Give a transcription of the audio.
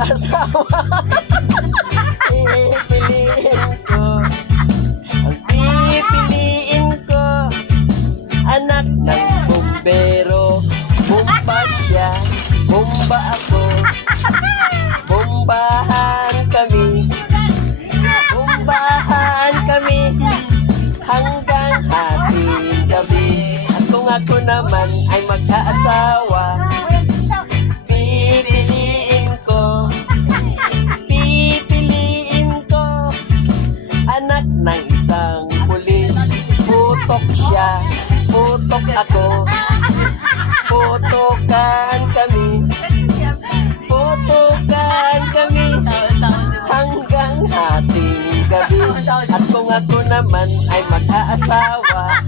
mag-aasawa. Pipiliin ko, ang pipiliin ko, anak ng bumbero. Bumba siya, bumba ako, bumbahan kami, bumbahan kami, hanggang hating gabi. At kung ako naman ay mag-aasawa, pipiliin ko, anak ng isang pulis. Putok siya, putok ako, putukan kami, putukan kami, hanggang hating gabi. At kung ako naman ay mag-aasawa,